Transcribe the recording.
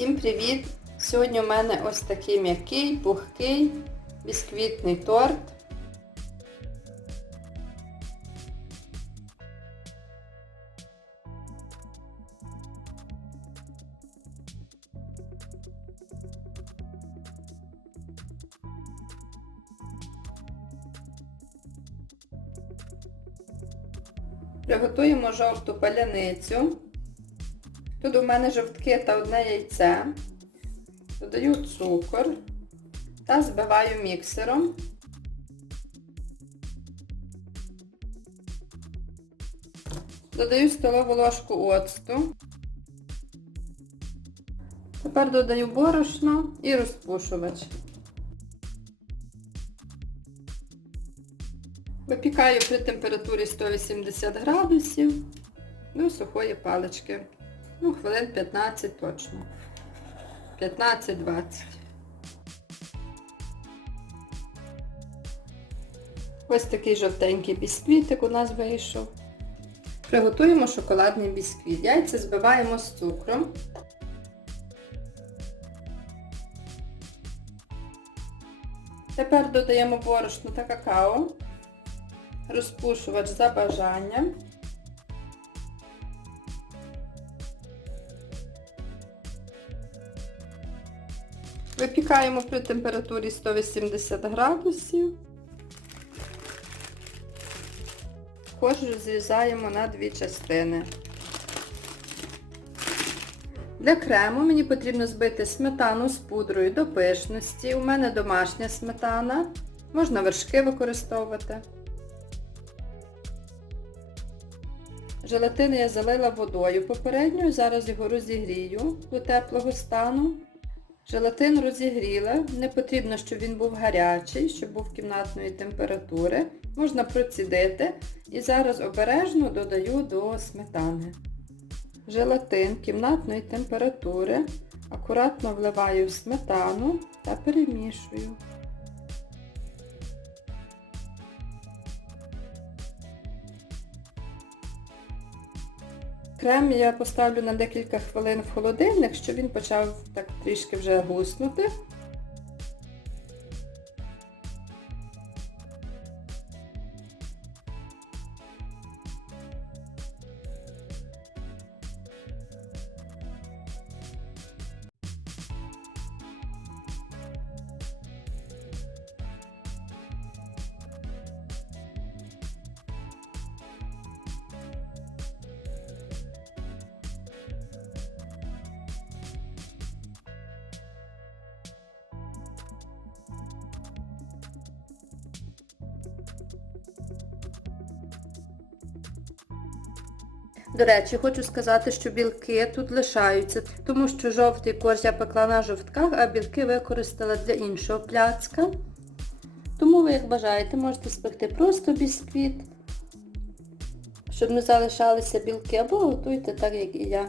Всім привіт! Сьогодні у мене ось такий м'який, пухкий, бісквітний торт. Приготуємо жовту паляницю. Тут у мене жовтки та одне яйце. Додаю цукор та збиваю міксером. Додаю столову ложку оцту. Тепер додаю борошно і розпушувач. Випікаю при температурі 180 градусів до сухої палички. Ну, хвилин 15 точно. 15-20. Ось такий жовтенький бісквітик у нас вийшов. Приготуємо шоколадний бісквіт. Яйця збиваємо з цукром. Тепер додаємо борошно та какао, розпушувач за бажанням. Випікаємо при температурі 180 градусів. Кожу зрізаємо на дві частини. Для крему мені потрібно збити сметану з пудрою до пишності. У мене домашня сметана. Можна вершки використовувати. Желатин я залила водою попередньо, зараз його розігрію до теплого стану. Желатин розігріла, не потрібно, щоб він був гарячий, щоб був кімнатної температури. Можна процідити і зараз обережно додаю до сметани. Желатин кімнатної температури акуратно вливаю в сметану та перемішую. Крем я поставлю на декілька хвилин в холодильник, щоб він почав так трішки вже гуснути. До речі, хочу сказати, що білки тут лишаються, тому що жовтий корж я пекла на жовтках, а білки використала для іншого пляцка. Тому ви, як бажаєте, можете спекти просто бісквіт, щоб не залишалися білки, або готуйте так, як і я.